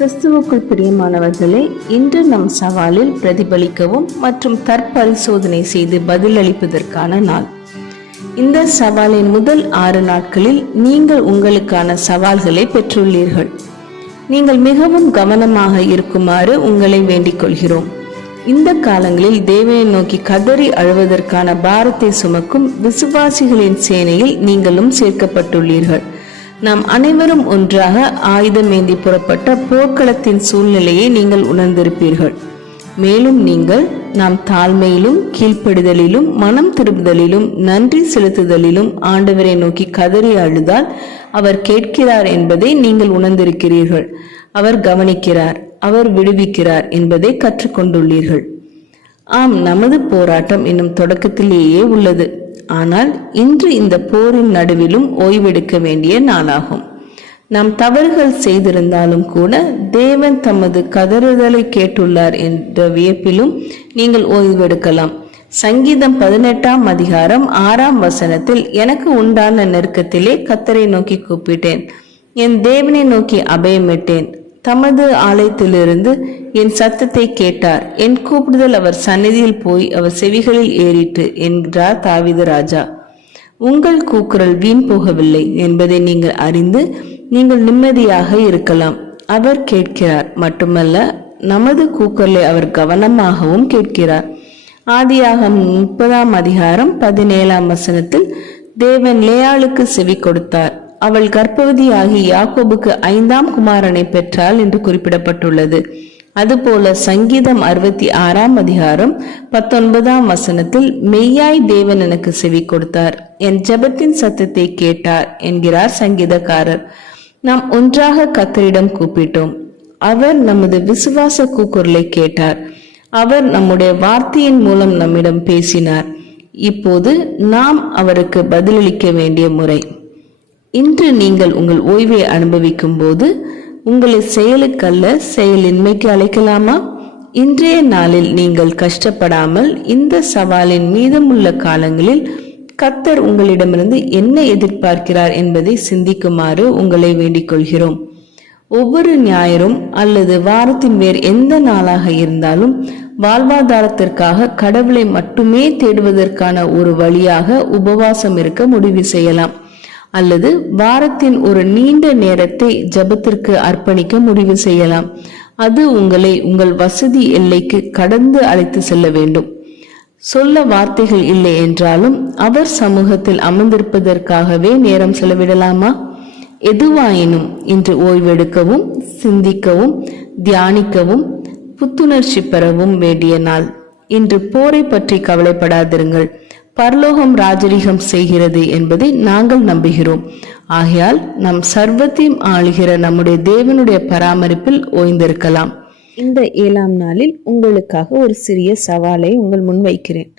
கிறிஸ்துவுக்குள் பிரியமானவர்களே, இன்று நம் சவாலில் பிரதிபலிக்கவும் மற்றும் தற்பரிசோதனை செய்து பதிலளிப்பதற்கான நாள். இந்த சவாலின் முதல் 6 நாட்களில் நீங்கள் உங்களுக்கான சவால்களை பெற்றுள்ளீர்கள். நீங்கள் மிகவும் கவனமாக இருக்குமாறு உங்களை வேண்டிக் கொள்கிறோம். இந்த காலங்களில் தேவனை நோக்கி கதறி அழுவதற்கான பாரத்தை சுமக்கும் விசுவாசிகளின் சேனையில் நீங்களும் சேர்க்கப்பட்டுள்ளீர்கள். நாம் அனைவரும் ஒன்றாக ஆயுதமேந்தி புறப்பட்ட போர்க்களத்தின் சூழ்நிலையை நீங்கள் உணர்ந்திருப்பீர்கள். மேலும் நீங்கள் நாம் தாழ்மையிலும் கீழ்ப்படிதலிலும் மனம் திரும்புதலிலும் நன்றி செலுத்துதலிலும் ஆண்டவரை நோக்கி கதறி அழுதால் அவர் கேட்கிறார் என்பதை நீங்கள் உணர்ந்திருக்கிறீர்கள். அவர் கவனிக்கிறார், அவர் விடுவிக்கிறார் என்பதை கற்றுக்கொண்டுள்ளீர்கள். ஆம், நமது போராட்டம் இன்னும் தொடக்கத்திலேயே உள்ளது. ஆனால் இன்று இந்த போரின் நடுவிலும் ஓய்வெடுக்க வேண்டிய நாளாகும். நாம் தவறுகள் செய்திருந்தாலும் கூட தேவன் தமது கதறுதலை கேட்டுள்ளார் என்ற வியப்பிலும் நீங்கள் ஓய்வெடுக்கலாம். சங்கீதம் 18ஆம் அதிகாரம் 6ஆம் வசனத்தில், எனக்கு உண்டான நெருக்கத்திலே கர்த்தரை நோக்கி கூப்பிட்டேன், என் தேவனை நோக்கி அபயமிட்டேன். தமது ஆலயத்திலிருந்து என் சத்தத்தை கேட்டார், என் கூப்பிடுதல் அவர் சந்நிதியில் போய் அவர் செவிகளில் ஏறிட்டு என்கிறார் தாவீது ராஜா. உங்கள் கூக்குரல் வீண் போகவில்லை என்பதை நீங்கள் அறிந்து நீங்கள் நிம்மதியாக இருக்கலாம். அவர் கேட்கிறார் மட்டுமல்ல, நமது கூக்குரலை அவர் கவனமாகவும் கேட்கிறார். ஆதியாகமம் 30ஆம் அதிகாரம் 17ஆம் வசனத்தில், தேவன் லேயாளுக்கு செவி கொடுத்தார், அவள் கர்ப்பவதியாகி யாக்கோபுக்கு 5ஆம் குமாரனை பெற்றாள் என்று குறிப்பிடப்பட்டுள்ளது. அதுபோல சங்கீதம் 66ஆம் அதிகாரம் 19ஆம் வசனத்தில், மெய்யாய் தேவன் எனக்கு செவி கொடுத்தார், என் ஜெபத்தின் சத்தத்தை கேட்டார் என்கிறார் சங்கீதக்காரர். நாம் ஒன்றாக கர்த்தரிடம் கூப்பிட்டோம். அவர் நமது விசுவாச கூக்குரலை கேட்டார். அவர் நம்முடைய வார்த்தையின் மூலம் நம்மிடம் பேசினார். இப்போது நாம் அவருக்கு பதிலளிக்க வேண்டிய முறை. இன்று நீங்கள் உங்கள் ஓய்வை அனுபவிக்கும் போது உங்களை செயலுக்கல்ல செயலின்மைக்கு அழைக்கலாமா? இன்றைய நாளில் நீங்கள் கஷ்டப்படாமல் இந்த சவாலின் மீதமுள்ள காலங்களில் கர்த்தர் உங்களிடமிருந்து என்ன எதிர்பார்க்கிறார் என்பதை சிந்திக்குமாறு உங்களை வேண்டிக் கொள்கிறோம். ஒவ்வொரு ஞாயிறும் அல்லது வாரத்தின் வேறு எந்த நாளாக இருந்தாலும் வாழ்வாதாரத்திற்காக கடவுளை மட்டுமே தேடுவதற்கான ஒரு வழியாக உபவாசம் இருக்க முடிவு செய்யலாம். அல்லது வாரத்தின் ஒரு நீண்ட நேரத்தை ஜெபத்திற்கு அர்ப்பணிக்க முடிவு செய்யலாம். அது உங்களை உங்கள் வசதி எல்லைக்கு கடந்து அழைத்து செல்ல வேண்டும். சொல்ல வார்த்தைகள் இல்லை என்றாலும் அவர் சமூகத்தில் அமர்ந்திருப்பதற்காகவே நேரம் செலவிடலாமா? எதுவாயினும் இன்று ஓய்வெடுக்கவும், சிந்திக்கவும், தியானிக்கவும், புத்துணர்ச்சி பெறவும் வேண்டிய நாள். இன்று போரை பற்றி கவலைப்படாதிருங்கள். பரலோகம் ராஜரீகம் செய்கிறது என்பதை நாங்கள் நம்புகிறோம். ஆகையால் நம் சர்வத்தையும் ஆளுகிற நம்முடைய தேவனுடைய பராமரிப்பில் ஓய்ந்திருக்கலாம். இந்த 7ஆம் நாளில் உங்களுக்காக ஒரு சிறிய சவாலை உங்கள் முன் வைக்கிறேன்.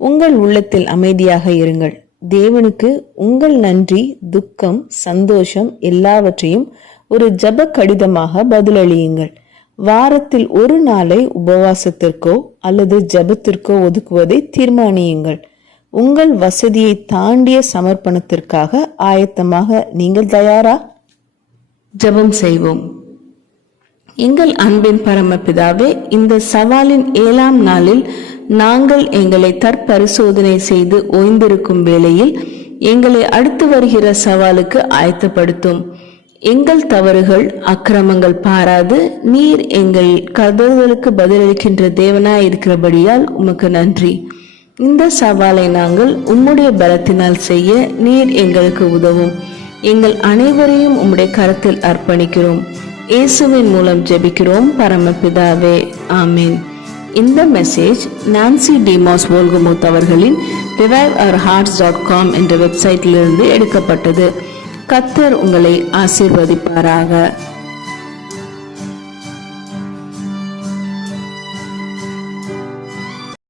உங்கள் உள்ளத்தில் அமைதியாக இருங்கள். தேவனுக்கு உங்கள் நன்றி, துக்கம், சந்தோஷம் எல்லாவற்றையும் ஒரு ஜெப கடிதமாக பதிலளியுங்கள். வாரத்தில் ஒரு நாளை உபவாசத்திற்கோ அல்லது ஜெபத்திற்கோ ஒதுக்குவதை தீர்மானியுங்கள். உங்கள் வசதியை தாண்டிய சமர்ப்பணத்திற்காக ஆயத்தமாக நீங்கள் தயாரா? ஜெபம் செய்வோம். எங்கள் அன்பின் பரமபிதாவே, இந்த சவாலின் 7ஆம் நாளில் நாங்கள் எங்களை தற்பரிசோதனை செய்து ஓய்ந்திருக்கும் வேளையில் எங்களை அடுத்து வருகிற சவாலுக்கு ஆயத்தப்படுத்தும். எங்கள் தவறுகள், அக்கிரமங்கள் பாராது நீர் எங்கள் கதறுதலுக்கு பதிலளிக்கின்ற தேவனாய் இருக்கிறபடியால் உமக்கு நன்றி. இந்த சவாலை நாங்கள் உம்முடைய பலத்தினால் செய்ய நீர் எங்களுக்கு உதவும். எங்கள் அனைவரையும் உம்முடைய கரத்தில் அர்ப்பணிக்கிறோம். இயேசுவின் மூலம் ஜெபிக்கிறோம் பரமபிதாவே, ஆமீன். இந்த மெசேஜ் நான்சி டிமாஸ் வோல்கமுத் அவர்களின் reviveourhearts.com என்ற வெப்சைட்டிலிருந்து எடுக்கப்பட்டது. கர்த்தர் உங்களை ஆசீர்வதிப்பாராக.